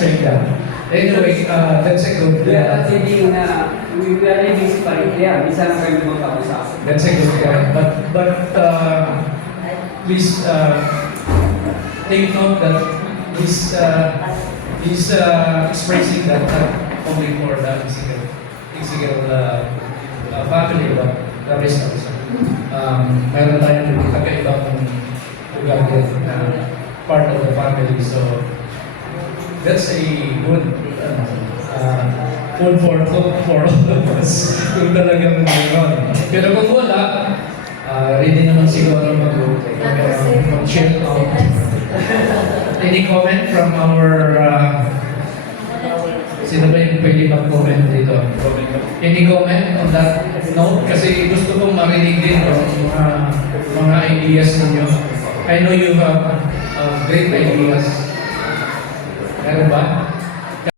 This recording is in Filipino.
straight down. Anyway, that's a good, We are thinking na we are living separate. Yeah, minsan na kayo magkausap. that's a good point. But please take note that he's expressing that not only for the physical family, but the rest also. Meron tayong kakaibang ugali na part of the family. So that's a good food for thought for all of us kung talagang mayroon. Pero kung wala, ready naman siguro mag-chill out. Any comment from our sino ba yung pwede mag-comment dito? Any comment on that note? Kasi gusto kong marinig din yung mga ideas ninyo. I know you have great ideas. Meron ba?